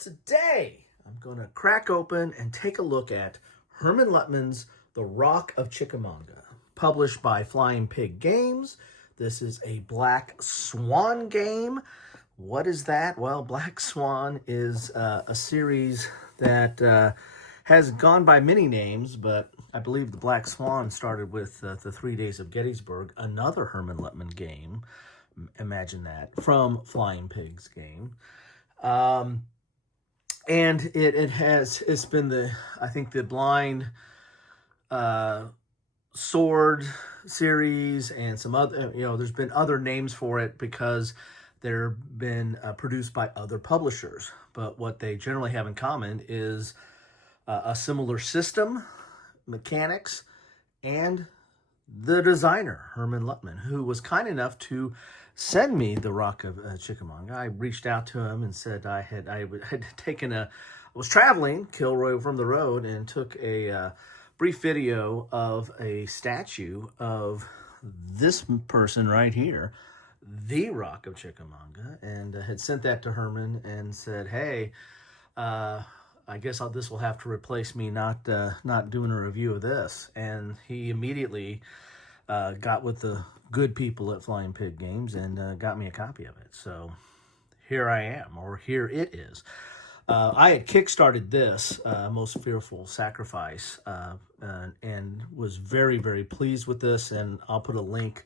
Today I'm going to crack open and take a look at Herman Luttman's The Rock of Chickamauga, published by Flying Pig Games. This is a Black Swan game. What is that? Well, Black Swan is a series that has gone by many names, but I believe the Black Swan started with the 3 Days of Gettysburg, another Herman Luttman game. Imagine that, from Flying Pigs game. And it's been the blind sword series and some other, there's been other names for it because they're been produced by other publishers. But what they generally have in common is a similar system, mechanics, and the designer, Herman Luttman, who was kind enough to send me the Rock of Chickamauga. I reached out to him and said I was traveling Kilroy from the road and took a brief video of a statue of this person right here, the Rock of Chickamauga, and had sent that to Herman and said, hey, I guess this will have to replace me not doing a review of this. And he immediately got with the good people at Flying Pig Games and got me a copy of it. So here I am, or here it is. I had kickstarted this, Most Fearful Sacrifice, and was very, very pleased with this. And I'll put a link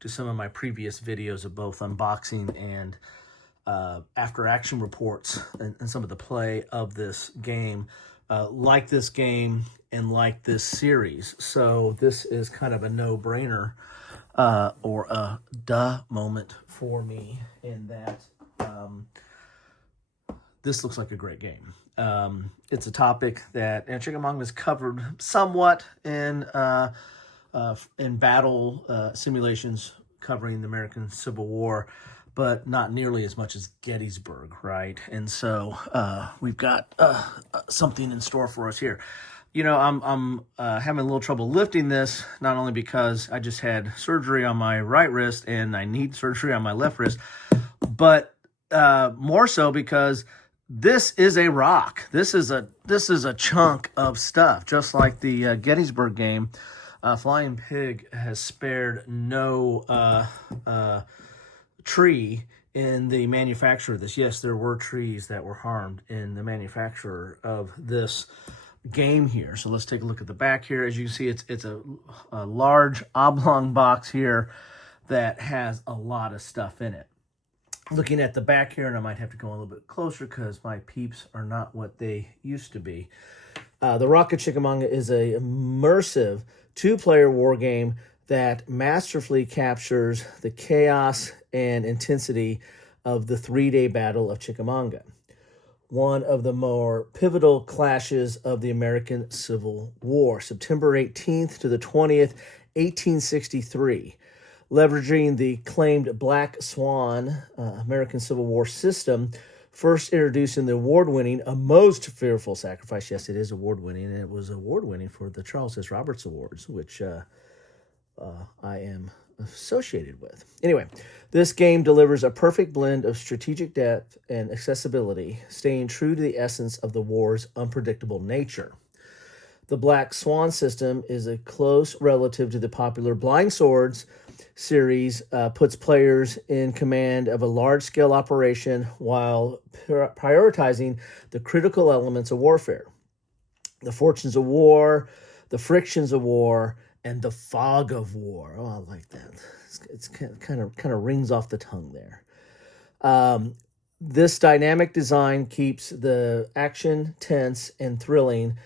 to some of my previous videos of both unboxing and after action reports and some of the play of this game, like this game and like this series. So this is kind of a no-brainer or a duh moment for me in that this looks like a great game. It's a topic that Chickamauga has covered somewhat in battle simulations covering the American Civil War, but not nearly as much as Gettysburg, right? And so we've got something in store for us here. I'm having a little trouble lifting this, not only because I just had surgery on my right wrist and I need surgery on my left wrist, but more so because this is a rock. This is a chunk of stuff, just like the Gettysburg game. Flying Pig has spared no tree in the manufacture of this. Yes, there were trees that were harmed in the manufacture of this game here. So let's take a look at the back here. As you can see, it's a large oblong box here that has a lot of stuff in it. Looking at the back here, and I might have to go a little bit closer because my peeps are not what they used to be. The Rock of Chickamauga is a immersive two-player war game that masterfully captures the chaos and intensity of the three-day Battle of Chickamauga, one of the more pivotal clashes of the American Civil War, September 18th to the 20th, 1863. Leveraging the claimed Black Swan American Civil War system, first introduced in the award-winning A Most Fearful Sacrifice. Yes, it is award-winning, and it was award-winning for the Charles S. Roberts Awards, which I am associated with. Anyway, this game delivers a perfect blend of strategic depth and accessibility, staying true to the essence of the war's unpredictable nature. The Black Swan system is a close relative to the popular Blind Swords series, puts players in command of a large-scale operation while prioritizing the critical elements of warfare. The fortunes of war, the frictions of war, and the fog of war. Oh, I like that. It's kind of rings off the tongue there. This dynamic design keeps the action tense and thrilling,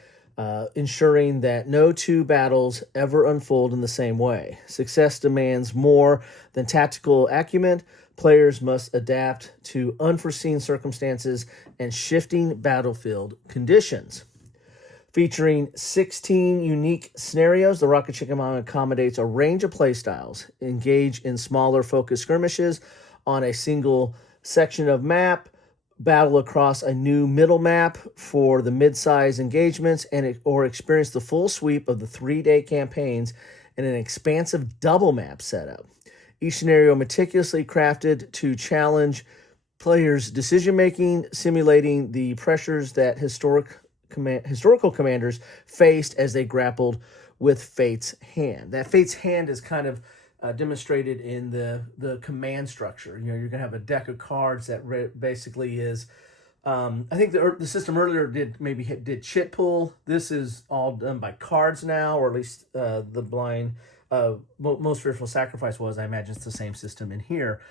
ensuring that no two battles ever unfold in the same way. Success demands more than tactical acumen. Players must adapt to unforeseen circumstances and shifting battlefield conditions. Featuring 16 unique scenarios, the Rock of Chickamauga accommodates a range of playstyles. Engage in smaller focused skirmishes on a single section of map, battle across a new middle map for the mid-size engagements, or experience the full sweep of the three-day campaigns in an expansive double map setup. Each scenario meticulously crafted to challenge players' decision-making, simulating the pressures that historical commanders faced as they grappled with Fate's hand. That Fate's hand is kind of demonstrated in the command structure. You know, you're going to have a deck of cards that basically is, I think the system earlier did chit pull. This is all done by cards now, or at least the blind, most fearful sacrifice was. I imagine it's the same system in here.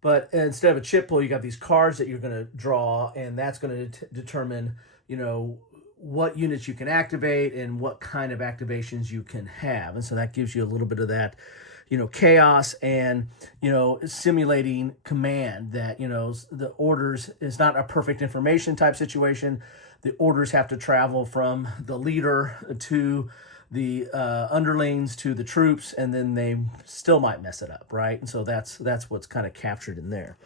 But instead of a chip pull, you got these cards that you're going to draw, and that's going to determine, you know, what units you can activate and what kind of activations you can have. And so that gives you a little bit of that, you know, chaos and, you know, simulating command that, you know, the orders is not a perfect information type situation. The orders have to travel from the leader to the underlings to the troops, and then they still might mess it up, right? And so that's what's kind of captured in there.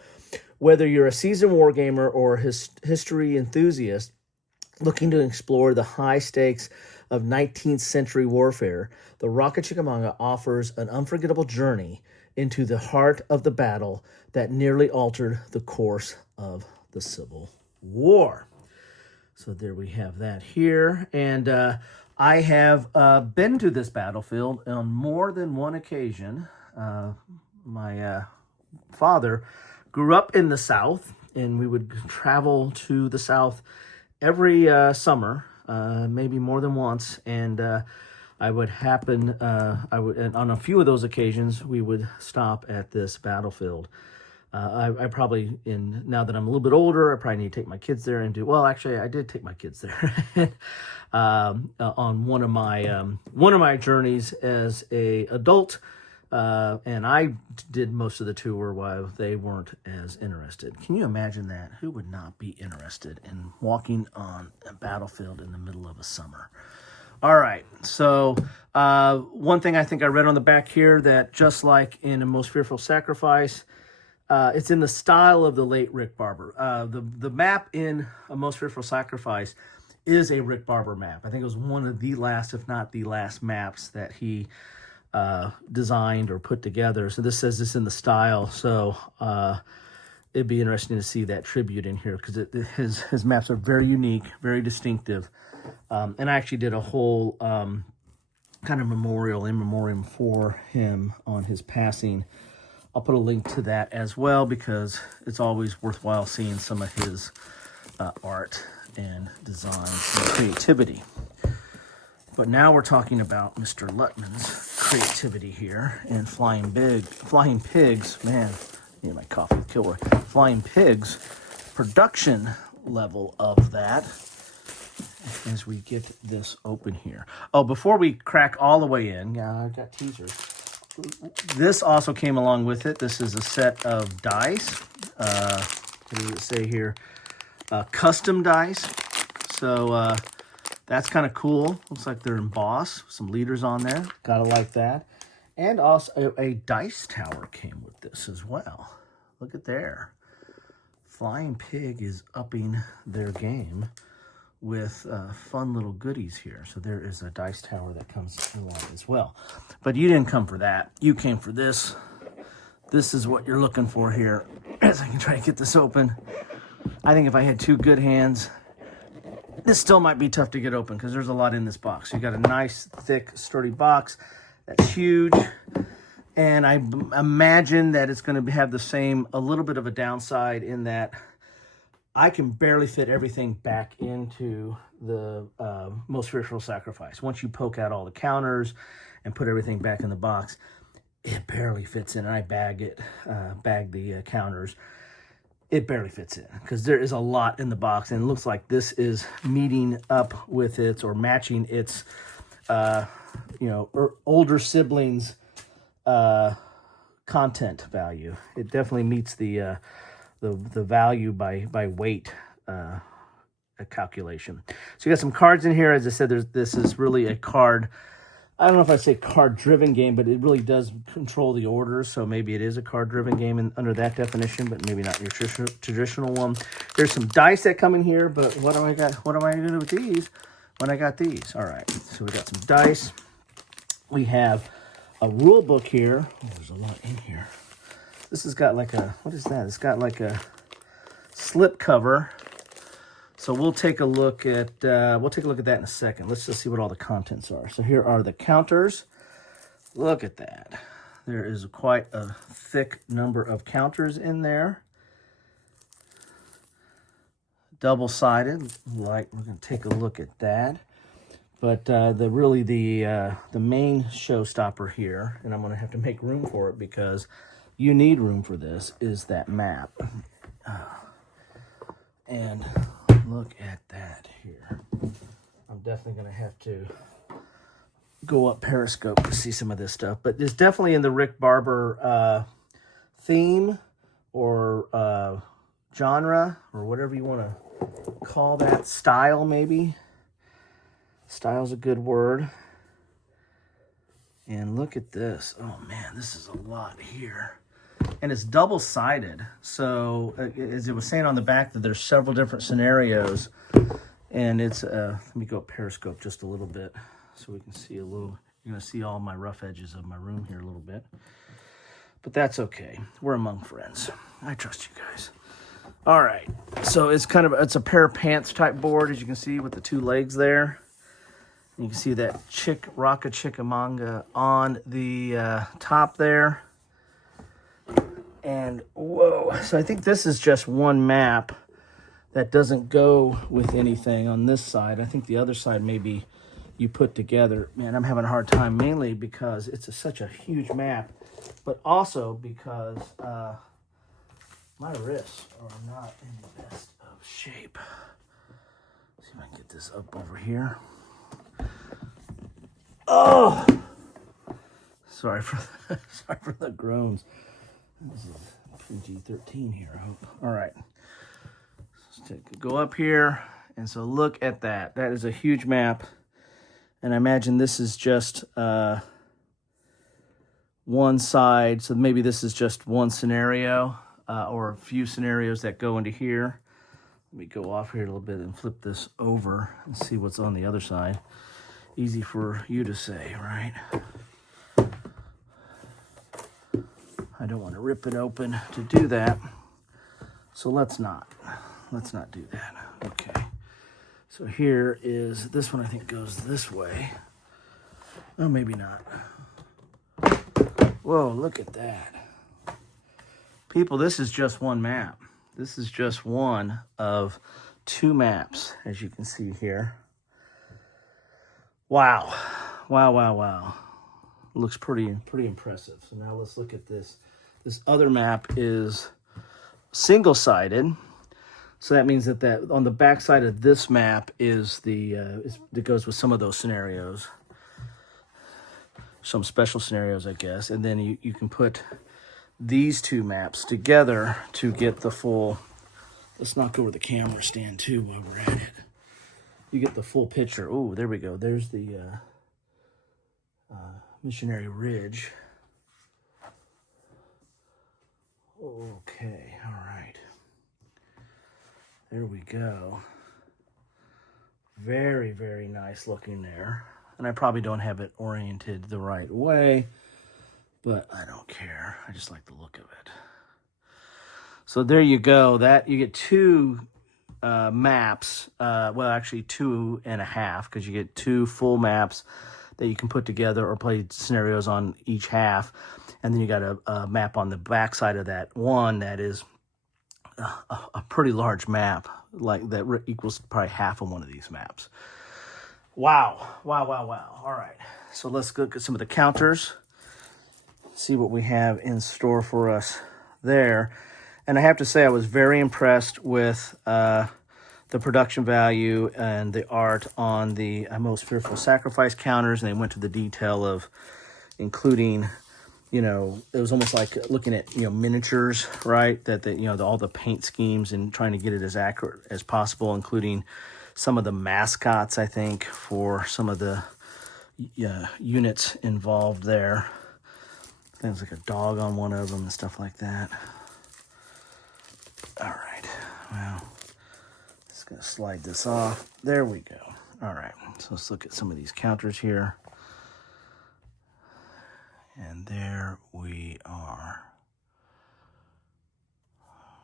Whether you're a seasoned wargamer or history enthusiast looking to explore the high stakes of 19th century warfare, the Rock of Chickamauga offers an unforgettable journey into the heart of the battle that nearly altered the course of the Civil War. So there we have that here. And I have been to this battlefield on more than one occasion. My father grew up in the South, and we would travel to the South every summer, maybe more than once. And I would and on a few of those occasions, we would stop at this battlefield. I probably, now that I'm a little bit older, I probably need to take my kids there and well, actually, I did take my kids there on one of my journeys as a adult, and I did most of the tour while they weren't as interested. Can you imagine that? Who would not be interested in walking on a battlefield in the middle of a summer? All right, so one thing I think I read on the back here, that just like in A Most Fearful Sacrifice, it's in the style of the late Rick Barber. The map in A Most Fearful Sacrifice is a Rick Barber map. I think it was one of the last, if not the last, maps that he designed or put together. So this says this in the style. So it'd be interesting to see that tribute in here, because his maps are very unique, very distinctive. And I actually did a whole kind of memorial in memoriam for him on his passing. I'll put a link to that as well, because it's always worthwhile seeing some of his art and design and creativity. But now we're talking about Mr. Lutman's creativity here, and Flying Pigs, man, I need my coffee with Kilroy. Flying Pigs, production level of that, as we get this open here. Oh, before we crack all the way in, I've got teasers. This also came along with it. This is a set of dice. What does it say here? Custom dice. So that's kind of cool. Looks like they're embossed. Some leaders on there. Gotta like that. And also a dice tower came with this as well. Look at there. Flying Pig is upping their game with fun little goodies here. So there is a dice tower that comes along as well. But you didn't come for that. You came for this. This is what you're looking for here. As I can try to get this open. I think if I had two good hands, this still might be tough to get open, because there's a lot in this box. You got a nice, thick, sturdy box that's huge. And I imagine that it's going to have a little bit of a downside in that I can barely fit everything back into the Most Fearful Sacrifice. Once you poke out all the counters and put everything back in the box, it barely fits in. And I bag the counters. It barely fits in, because there is a lot in the box, and it looks like this is meeting up with its, or matching its, older siblings' content value. It definitely meets the value by weight calculation. So you got some cards in here. As I said, this is really a card. I don't know if I'd say card-driven game, but it really does control the orders. So maybe it is a card-driven game under that definition, but maybe not your traditional one. There's some dice that come in here, but what do I got? What am I going to do with these when I got these? All right, so we got some dice. We have a rule book here. Oh, there's a lot in here. This has got like a, what is that? It's got like a slip cover. So we'll take a look at that in a second. Let's just see what all the contents are. So here are the counters. Look at that. There is quite a thick number of counters in there. Double-sided. Like, we're going to take a look at that. But the main showstopper here, and I'm going to have to make room for it because you need room for this, is that map. And look at that here. I'm definitely going to have to go up Periscope to see some of this stuff. But it's definitely in the Rick Barber theme or genre or whatever you want to call that. Style, maybe. Style's a good word. And look at this. Oh, man, this is a lot here. And it's double-sided. So, as it was saying on the back, that there's several different scenarios. And it's, let me go up Periscope just a little bit so we can see a little. You're going to see all my rough edges of my room here a little bit. But that's okay. We're among friends. I trust you guys. All right. So, it's a pair of pants type board, as you can see, with the two legs there. You can see that Rock of Chickamauga on the top there. And whoa, so I think this is just one map that doesn't go with anything on this side. I think the other side maybe you put together. Man, I'm having a hard time mainly because it's such a huge map, but also because my wrists are not in the best of shape. Let's see if I can get this up over here. Oh, sorry for the groans. This is PG-13 here, I hope. All right, let's go up here, and so look at that. That is a huge map, and I imagine this is just one side. So maybe this is just one scenario or a few scenarios that go into here. Let me go off here a little bit and flip this over and see what's on the other side. Easy for you to say, right? I don't want to rip it open to do that. So let's not do that. Okay. So here is, this one I think goes this way. Oh, maybe not. Whoa, look at that. People, this is just one map. This is just one of two maps, as you can see here. Wow. Wow, wow, wow. Looks pretty impressive. So now let's look at this. This other map is single-sided. So that means that on the back side of this map is it goes with some of those scenarios. Some special scenarios, I guess. And then you can put these two maps together to get the full. Let's knock over the camera stand too while we're at it. You get the full picture. Oh, there we go. There's the Missionary Ridge. Okay, all right. There we go. Very, very nice looking there. And I probably don't have it oriented the right way, but I don't care. I just like the look of it. So there you go. That you get two maps, well, actually 2.5, because you get two full maps that you can put together or play scenarios on each half. And then you got a map on the back side of that one that is a pretty large map, like that equals probably half of one of these maps. Wow. Wow, wow, wow. All right. So let's look at some of the counters, see what we have in store for us there. And I have to say, I was very impressed with the production value and the art on the Most Fearful Sacrifice counters. And they went to the detail of including, it was almost like looking at, miniatures, right? That all the paint schemes and trying to get it as accurate as possible, including some of the mascots, I think, for some of the units involved there. Things like a dog on one of them and stuff like that. All right, well, just gonna slide this off. There we go. All right, so let's look at some of these counters here. And there we are.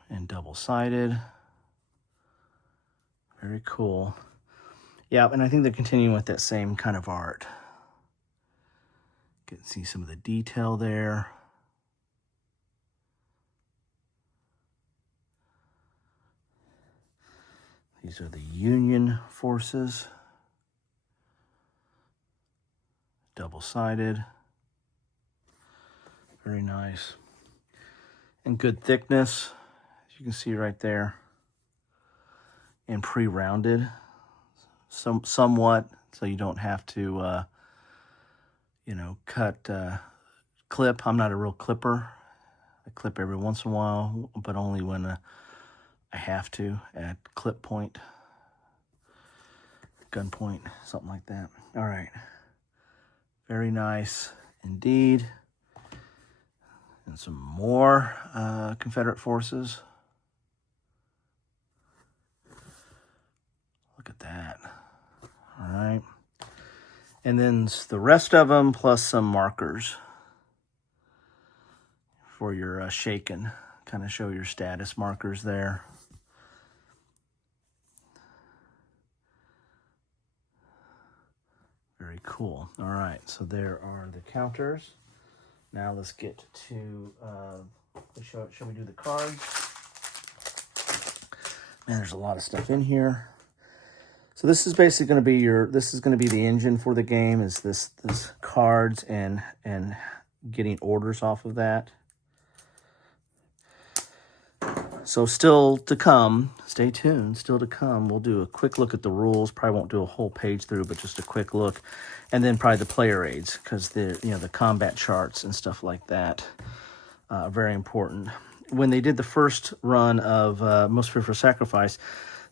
And double-sided. Very cool. Yeah, and I think they're continuing with that same kind of art. You can see some of the detail there. These are the Union forces. Double-sided. Very nice. And good thickness, as you can see right there. And pre-rounded, somewhat, so you don't have to, cut, clip. I'm not a real clipper. I clip every once in a while, but only when I have to at clip point, gun point, something like that. All right. Very nice indeed. And some more Confederate forces. Look at that. All right. And then the rest of them plus some markers for your shaken. Kind of show your status markers there. Very cool. All right, so there are the counters. Now let's get to, shall we do the cards? Man, there's a lot of stuff in here. So this is basically going to be the engine for the game, is this cards and getting orders off of that. So still to come, stay tuned, still to come, we'll do a quick look at the rules. Probably won't do a whole page through, but just a quick look. And then probably the player aids, because the combat charts and stuff like that are very important. When they did the first run of Most Fearful Sacrifice,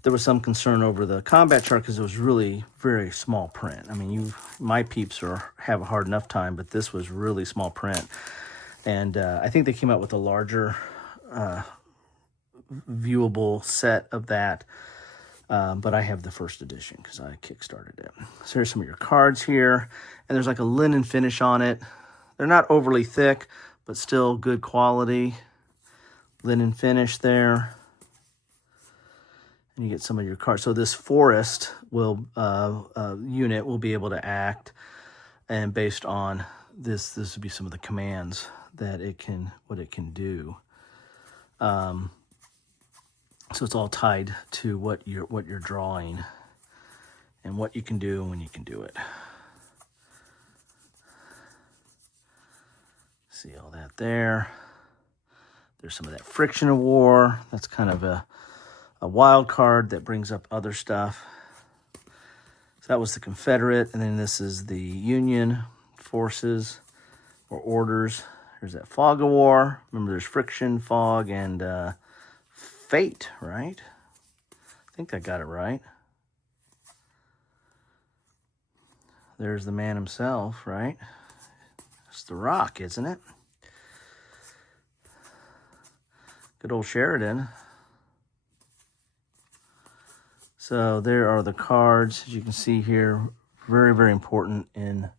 there was some concern over the combat chart because it was really very small print. I mean, my peeps have a hard enough time, but this was really small print. And I think they came out with a larger viewable set of that, but I have the first edition because I kickstarted it. So here's some of your cards here, and there's like a linen finish on it. They're not overly thick, but still good quality linen finish there. And you get some of your cards. So this forest unit will be able to act, and based on this would be some of the commands that what it can do. So it's all tied to what you're drawing and what you can do and when you can do it. See all that there. There's some of that friction of war. That's kind of a wild card that brings up other stuff. So that was the Confederate, and then this is the Union forces or orders. There's that fog of war. Remember, there's friction, fog, and fate, right? I think I got it right. There's the man himself, right? It's the Rock, isn't it? Good old Sheridan. So there are the cards, as you can see here. Very, very important in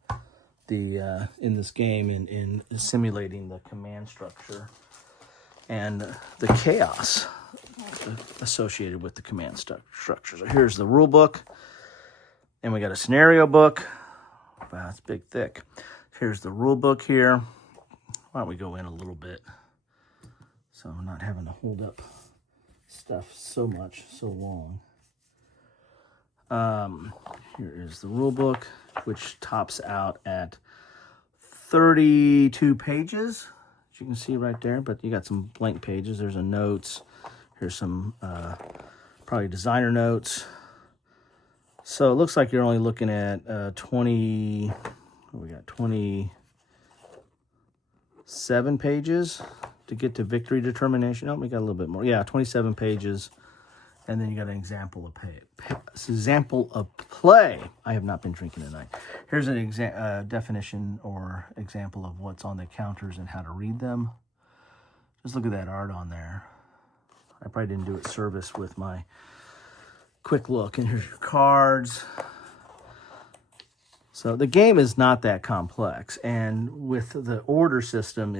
this game in simulating the command structure and the chaos associated with the command structure. So here's the rule book, and we got a scenario book. Wow, it's big, thick. Here's the rule book here. Why don't we go in a little bit so I'm not having to hold up stuff so long. Here is the rule book, which tops out at 32 pages, as you can see right there, but you got some blank pages. There's a notes. Here's some probably designer notes. So it looks like you're only looking at 27 pages to get to victory determination. Oh, we got a little bit more. Yeah, 27 pages. And then you got an example of play. I have not been drinking tonight. Here's an definition or example of what's on the counters and how to read them. Just look at that art on there. I probably didn't do it service with my quick look. And here's your cards. So the game is not that complex. And with the order system,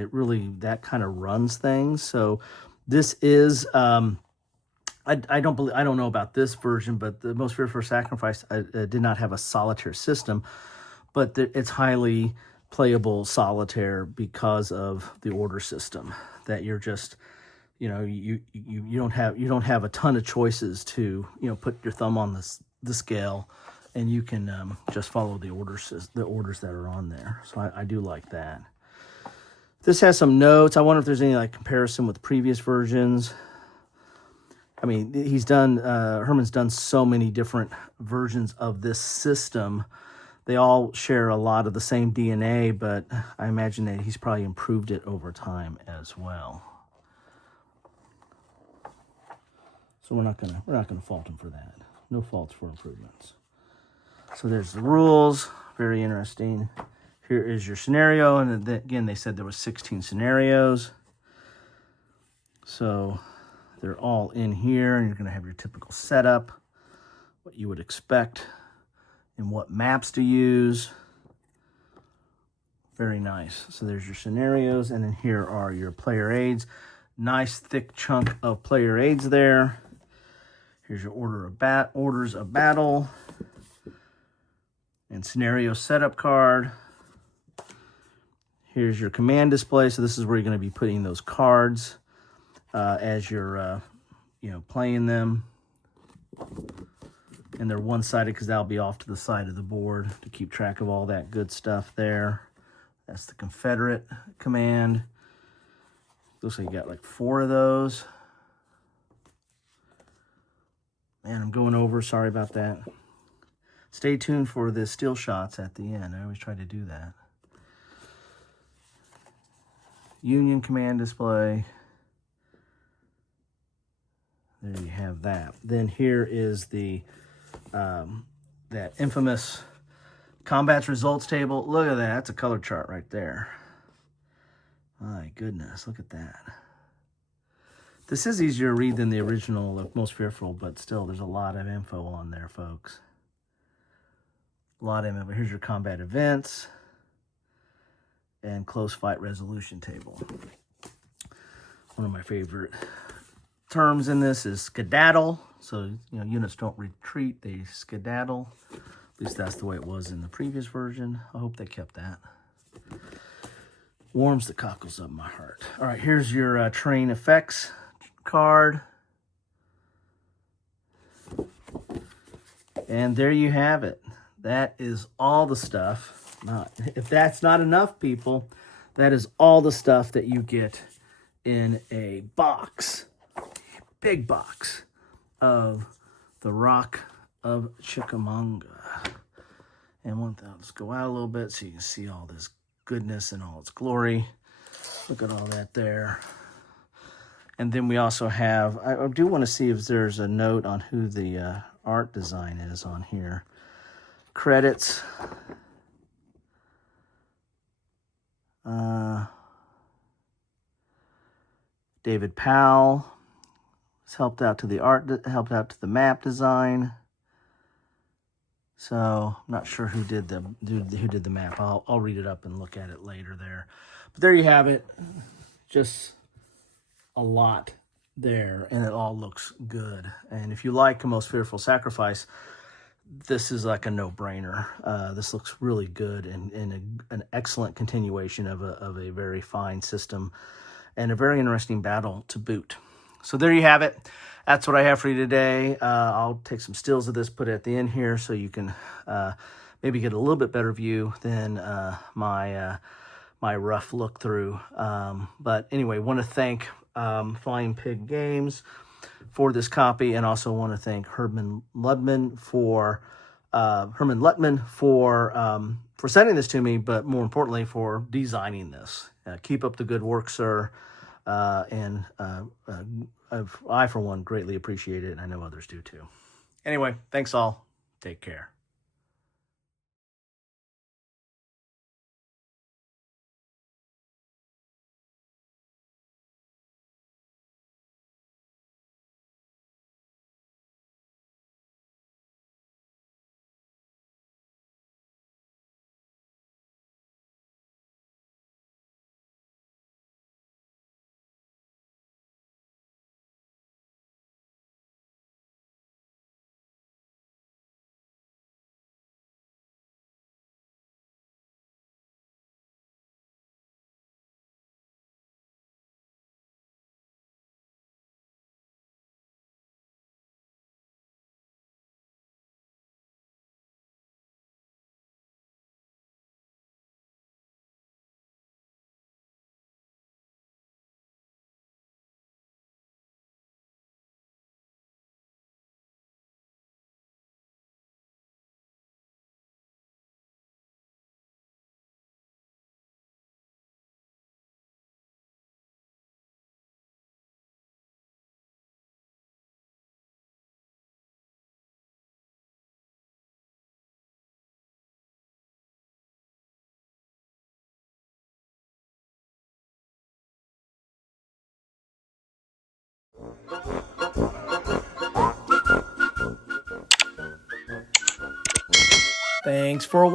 that kind of runs things. So this is I don't know about this version, but the Most Fearful Sacrifice did not have a solitaire system, but it's highly playable solitaire because of the order system. That you're just, you don't have a ton of choices to put your thumb on the scale, and you can just follow the orders that are on there. So I do like that. This has some notes. I wonder if there's any like comparison with previous versions. I mean, Herman's done so many different versions of this system. They all share a lot of the same DNA, but I imagine that he's probably improved it over time as well. So we're not gonna fault him for that. No faults for improvements. So there's the rules. Very interesting. Here is your scenario, and again, they said there was 16 scenarios. So they're all in here, and you're going to have your typical setup, what you would expect, and what maps to use. Very nice. So there's your scenarios, and then here are your player aids. Nice thick chunk of player aids there. Here's your orders of battle and scenario setup card. Here's your command display. So this is where you're going to be putting those cards as you're playing them. And they're one-sided because that'll be off to the side of the board to keep track of all that good stuff there. That's the Confederate command. Looks like you got like 4 of those. Man, I'm going over. Sorry about that. Stay tuned for the still shots at the end. I always try to do that. Union command display. There you have that. Then here is the that infamous combat's results table. Look at that. That's a color chart right there. My goodness, look at that. This is easier to read than the original of Most Fearful, but still, there's a lot of info on there, folks. A lot of info. Here's your combat events and close fight resolution table. One of my favorite terms in this is skedaddle. So, units don't retreat, they skedaddle. At least that's the way it was in the previous version. I hope they kept that. Warms the cockles of my heart. All right, here's your terrain effects card. And there you have it. That is all the stuff. If that's not enough, people, that is all the stuff that you get in a box, big box of the Rock of Chickamauga. And one thing, I'll just go out a little bit so you can see all this goodness in all its glory. Look at all that there. And then we also have, I do want to see if there's a note on who the art design is on here. Credits. David Powell has helped out to the map design. So I'm not sure who did the map. I'll read it up and look at it later there. But there you have it. Just a lot there, and it all looks good. And if you like A Most Fearful Sacrifice, this is like a no-brainer. This looks really good and an excellent continuation of a very fine system and a very interesting battle to boot. So there you have it. That's what I have for you today. I'll take some stills of this, put it at the end here so you can maybe get a little bit better view than my rough look through. But anyway, want to thank Flying Pig Games for this copy, and also want to thank Herman Ludman for sending this to me, but more importantly for designing this. Keep up the good work, sir. And I, for one, greatly appreciate it, and I know others do too. Anyway, thanks all. Take care. Thanks for watching.